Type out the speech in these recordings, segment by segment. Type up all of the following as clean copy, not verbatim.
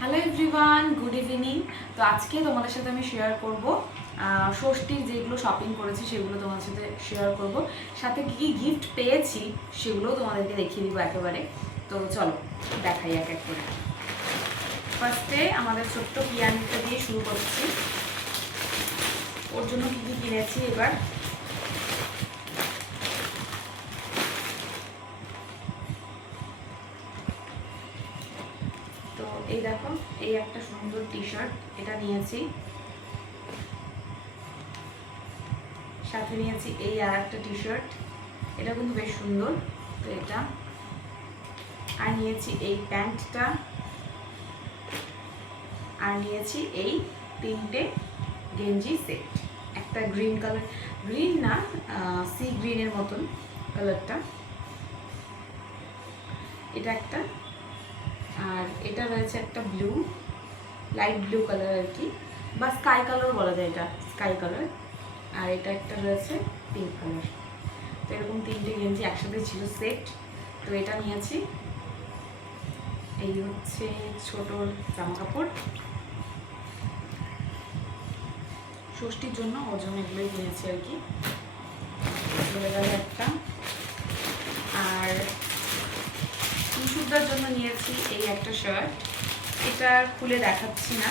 Hello everyone, good evening. তো আজকে তোমাদের সাথে আমি শেয়ার করব ষষ্ঠীর যেগুলো শপিং করেছি সেগুলো তোমাদের সাথে শেয়ার করব, সাথে কী কী গিফট পেয়েছি সেগুলোও তোমাদেরকে দেখিয়ে দিব একেবারে। তো চলো দেখাই এক এক করে। ফার্স্টে আমাদের ছোট্ট পিয়ানিটা দিয়ে শুরু করছি। ওর জন্য কী কী কিনেছি এবার তো এই দেখো, এই একটা সুন্দর টি শার্ট এটা নিয়েছি, সাথে নিয়েছি এই আর একটা টি শার্ট, এটা কিন্তু বেশ সুন্দর। তো এটা আর নিয়েছি এই প্যান্টটা, আর নিয়েছি এই তিনটে গেঞ্জি সেট। একটা গ্রিন কালার, গ্রিন না সি গ্রিনের মতন কালারটা, এটা একটা, আর এটা রয়েছে একটা ব্লু, লাইট ব্লু কালার আর কি, বা স্কাই কালার বলা যায়, এটা স্কাই কালার। আর এটা একটা রয়েছে পিঙ্ক কালার। তো এরকম তিনটে গেঞ্জি একসাথে ছিল সেট। তো এটা নিয়েছি। এই হচ্ছে ছোট জামা কাপড়, ষষ্ঠীর জন্য ওর জন্য এগুলোই কিনেছি আর কি। চলে গেল একটা। আর ইস্যুটার জন্য নিয়েছি এই একটা শার্ট, এটা খুলে দেখাচ্ছি না,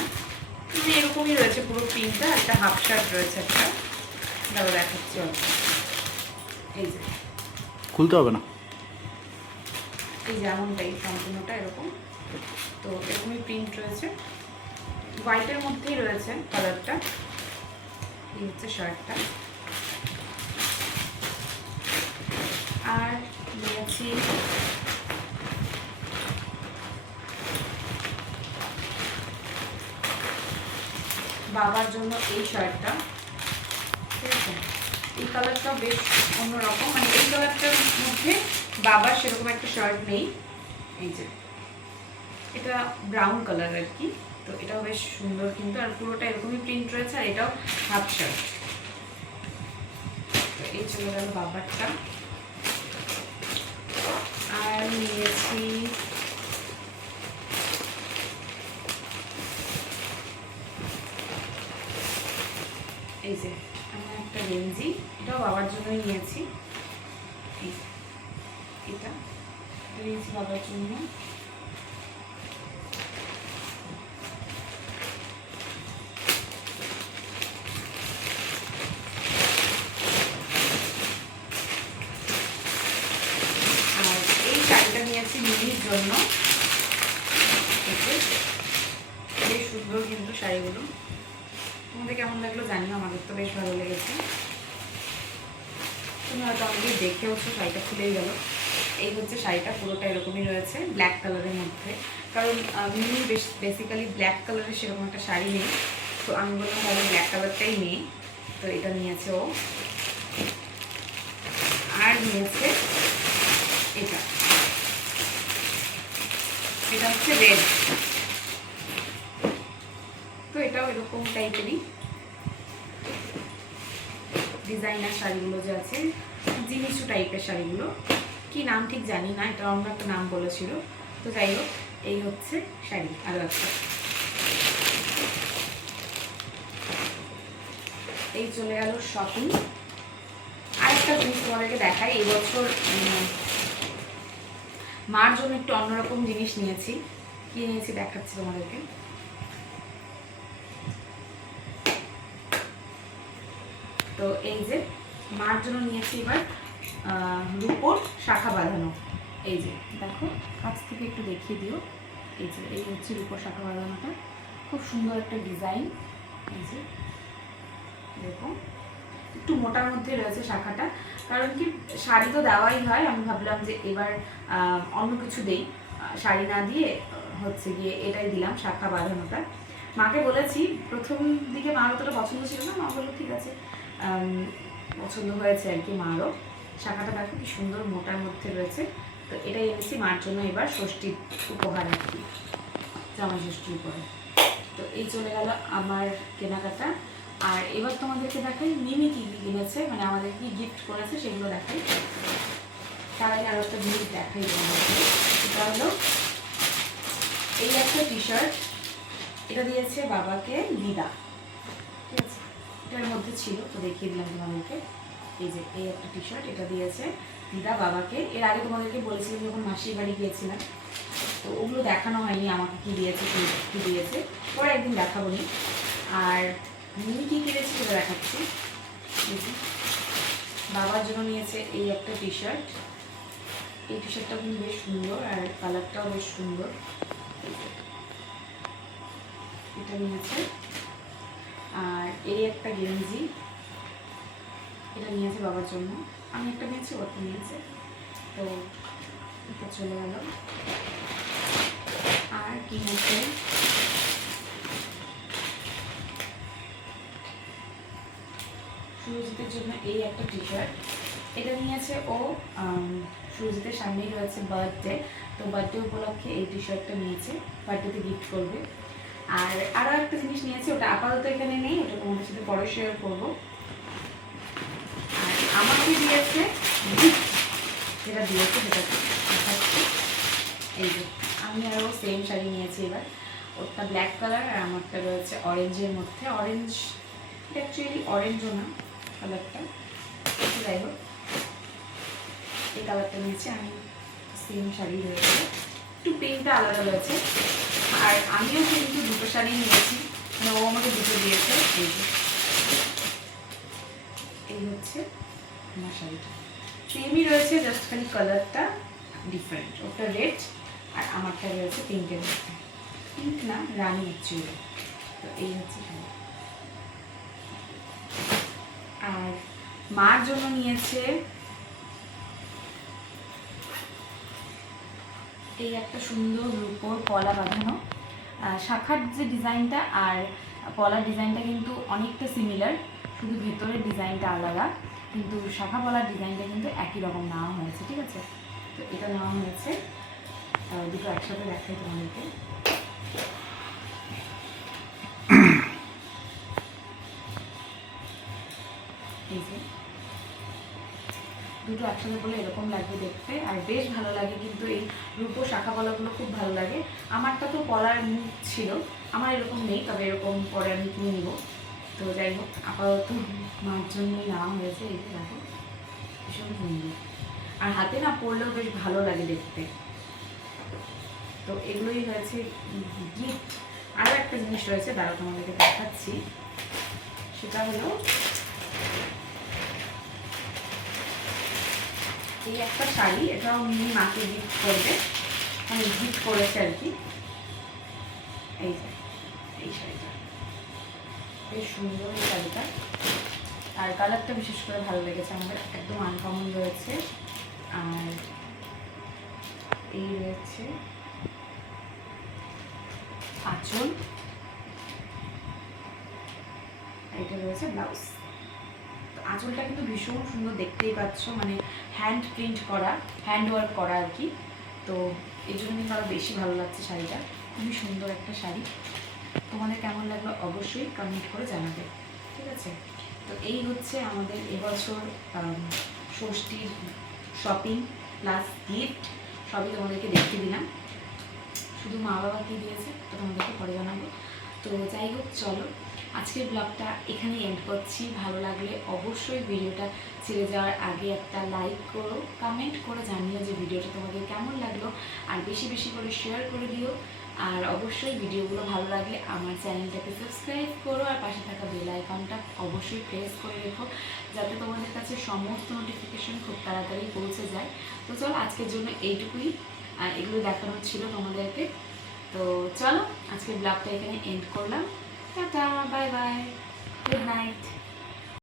মানে এরকমই রয়েছে পুরো প্রিন্টটা। একটা হাফ শার্ট রয়েছে একটা, দাঁড়া দেখাচ্ছি অল্প। এই যে খুলতে হবে না, এই যেমনটাই সম্পূর্ণটা এরকম। তো এরকমই প্রিন্ট রয়েছে, হোয়াইটের মধ্যেই রয়েছে কালারটা। এই হচ্ছে শার্টটা। আর নিয়েছি বাবার জন্য এই শার্টটা, ঠিক আছে। এই কালারটা বেশ অন্যরকম, মানে এই কালারটার মধ্যে বাবার সেরকম একটা শার্ট নেই। এই যে এটা ব্রাউন কালার আর কি। তো এটাও বেশ সুন্দর কিন্তু, আর পুরোটা এরকমই প্রিন্ট রয়েছে, আর এটাও হাফ শার্ট। তো এই চলে গেল বাবারটা। আর নিয়েছি এই যে আমার একটা গেঞ্জি, এটাও বাবার জন্যই নিয়েছি। এটা নিয়েছি বাবার জন্য। আর এই শাড়িটা নিয়েছি মিনির জন্য, বেশ সুন্দর কিন্তু শাড়িগুলো। তোমাদের কেমন লাগলো জানিও, আমাদের তো বেশ ভালো লেগেছে। তুমি হয়তো আমাকে দেখেওছো, শাড়িটা খুলেই গেল। এই হচ্ছে শাড়িটা, পুরোটা এরকমই রয়েছে ব্ল্যাক কালারের মধ্যে, কারণ মিনি বেসিক্যালি ব্ল্যাক কালারের সেরকম একটা শাড়ি নেই। তো আমি বললাম তাহলে ব্ল্যাক কালারটাই নেই। তো এটা নিয়েছে ও। আর নিয়েছে এটা, এটা হচ্ছে রেড। তো এটাও এরকম টাইপেরই ডিজাইনার শাড়িগুলো যে আছে, জিনিসু টাইপের শাড়িগুলো, কি নাম ঠিক জানি না, এটা অন্য একটা নাম বলেছিল। তো যাই হোক, এই হচ্ছে শাড়ি। আরও একটা, এই চলে গেল শপিং। আরেকটা জিনিস তোমাদেরকে দেখাই, এই বছর মার জন্য একটু অন্যরকম জিনিস নিয়েছি। কি নিয়েছি দেখাচ্ছি তোমাদেরকে। তো এই যে মার জন্য নিয়েছি এবার রূপোর শাখা বাঁধানো। এই যে দেখো, কাছ থেকে একটু দেখিয়ে দিও। এই যে এই হচ্ছে রূপোর শাখা বাঁধানোটা, খুব সুন্দর একটা ডিজাইন। এই যে দেখো, একটু মোটার মধ্যে রয়েছে শাখাটা, কারণ কি শাড়ি তো দেওয়াই হয়, আমি ভাবলাম যে এবার অন্য কিছু দেই, শাড়ি না দিয়ে হচ্ছে গিয়ে এটাই দিলাম, শাখা বাঁধানোটা। মাকে বলেছি, প্রথম দিকে মার অতটা পছন্দ ছিল না, মা বললো ঠিক আছে, পছন্দ হয়েছে আর কি মারও। শাখাটা দেখো কি সুন্দর মোটার মধ্যে রয়েছে। তো এটাই এনেছি মার জন্য এবার ষষ্ঠীর উপহার আর কি, জামাই ষষ্ঠীর উপহার। তো এই চলে গেল আমার কেনাকাটা। আর এবার তোমাদেরকে দেখাই মিমি কী কী কিনেছে, মানে আমাদের কি গিফট করেছে সেগুলো দেখাই। তার আগে আরও একটা জিনিস দেখাই তোমাদেরকে। এটা হলো এই একটা টি শার্ট, এটা দিয়েছে বাবাকে দিদা, ঠিক আছে, এটার মধ্যে ছিল তো দেখিয়ে দিলাম তোমাদেরকে। এই যে এই একটা টি শার্ট, এটা দিয়েছে দিদা বাবাকে। এর আগে তোমাদেরকে বলেছিলাম যখন মাসির বাড়ি গিয়েছিলাম, তো ওগুলো দেখানো হয়নি আমাকে কী দিয়েছে কী দিয়েছে, পরে একদিন দেখাবো নি। আর মিনি কী কিনেছি সেটা দেখাচ্ছি। বাবার জন্য নিয়েছে এই একটা টি শার্ট, এই টি শার্টটা কিন্তু বেশ সুন্দর আর কালারটাও বেশ সুন্দর, এটা নিয়েছে। আর এই একটা গেঞ্জি, এটা নিয়েছে বাবার জন্য, আমি একটা নিয়েছি, ওটা নিয়েছে, তো এটা চলে গেল। আর কিনেছে সুরজিতের জন্য এই একটা টি শার্ট, এটা নিয়েছে ও, সুরজিতের সামনেই রয়েছে বার্থডে, তো বার্থডে উপলক্ষে এই টি শার্টটা নিয়েছে, বার্থডেতে গিফট করবে। আর আরও একটা জিনিস নিয়েছে, ওটা আপাতত এখানে নেই, ওটা তোমাদের সাথে পরে শেয়ার করবো। আর আমাকে দিয়েছে গিফট, যেটা দিয়েছে সেটা দেখাচ্ছি। এই যে আমি আরও সেম শাড়ি নিয়েছি এবার, ওটা ব্ল্যাক কালার আর আমারটা রয়েছে অরেঞ্জের মধ্যে। অরেঞ্জ, এটা অ্যাকচুয়ালি অরেঞ্জও না কালারটা, যাই হোক এই কালারটা নিয়েছি আমি, সেম শাড়ি রয়েছে, একটু প্রিন্টটা আলাদা রয়েছে। আর আমিও কিন্তু দুটো শাড়ি নিয়েছি, মানে ও আমাকে দুটো দিয়েছে। এই যে এই হচ্ছে আমার শাড়িটা, সেমই রয়েছে, জাস্ট খালি কালারটা ডিফারেন্ট, ওটা রেড আর আমারটা রয়েছে পিঙ্কের মধ্যে, পিঙ্ক না রানি অ্যাকচুয়ালি। তো এই হচ্ছে শাড়ি। আর মার জন্য নিয়েছে এই একটা সুন্দর রূপোর পলা বাঁধানো, শাখার যে ডিজাইনটা আর পলার ডিজাইনটা কিন্তু অনেকটা সিমিলার, শুধু ভেতরের ডিজাইনটা আলাদা, কিন্তু শাখা পলার ডিজাইনটা কিন্তু একই রকম নেওয়া হয়েছে, ঠিক আছে। তো এটা নেওয়া হয়েছে, দুটো একসাথে দেখাই তোমাদেরকে। এই যে দুটো একসাথে করলে এরকম লাগবে দেখতে, আর বেশ ভালো লাগে কিন্তু এই রূপো শাখা পলাগুলো খুব ভালো লাগে। আমারটা তো পলার মুখ ছিল, আমার এরকম নেই, তবে এরকম পরে আমি কিনে নিব। তো যাই হোক আপাতত মার জন্যই নেওয়া হয়েছে। এই যে দেখো ভীষণ সুন্দর, আর হাতে না পরলেও বেশ ভালো লাগে দেখতে। তো এগুলোই হয়েছে গিফট। আরও একটা জিনিস রয়েছে, দাঁড়াও তোমাদেরকে দেখাচ্ছি, সেটা হলো এই একটা শাড়ি, এটাও মিনি মাকে গিফট করবে, মানে গিফট করেছে আর কি। এই যে এই শাড়িটা বেশ সুন্দর, এই শাড়িটা, আর কালারটা বিশেষ করে ভালো লেগেছে আমাদের, একদম আনকমন রয়েছে। আর এই রয়েছে আঁচল, এটা রয়েছে ব্লাউজ। তো আঁচলটা কিন্তু ভীষণ সুন্দর, দেখতেই পাচ্ছ, মানে হ্যান্ড প্রিন্ট করা, হ্যান্ড ওয়ার্ক করা আর কি। তো এই জন্য কিন্তু আরও বেশি ভালো লাগছে শাড়িটা, খুবই সুন্দর একটা শাড়ি। তোমাদের কেমন লাগলো অবশ্যই কমেন্ট করে জানাবে, ঠিক আছে। তো এই হচ্ছে আমাদের এবছর ষষ্ঠীর শপিং প্লাস গিফট, সবই তোমাদেরকে দেখিয়ে দিলাম। শুধু মা বাবা কী দিয়েছে তো তোমাদেরকে পরে জানাবো। তো যাই হোক চলো আজকের ব্লগটা এখানে এন্ড করছি। ভালো লাগলে অবশ্যই ভিডিওটা ছেড়ে যাওয়ার আগে একটা লাইক করো, কমেন্ট করে জানিও যে ভিডিওটা তোমাদের কেমন লাগলো, আর বেশি বেশি করে শেয়ার করে দিও। আর অবশ্যই ভিডিওগুলো ভালো লাগলে আমার চ্যানেলটাকে সাবস্ক্রাইব করো, আর পাশে থাকা বেল আইকনটা অবশ্যই প্রেস করে রেখো, যাতে তোমাদের কাছে সমস্ত নোটিফিকেশন খুব তাড়াতাড়ি পৌঁছে যায়। তো চলো আজকের জন্য এইটুকুই, এগুলো দেখানোর ছিল তোমাদেরকে। তো চলো আজকের ব্লগটা এখানে এন্ড করলাম। Tata, bye bye, good night.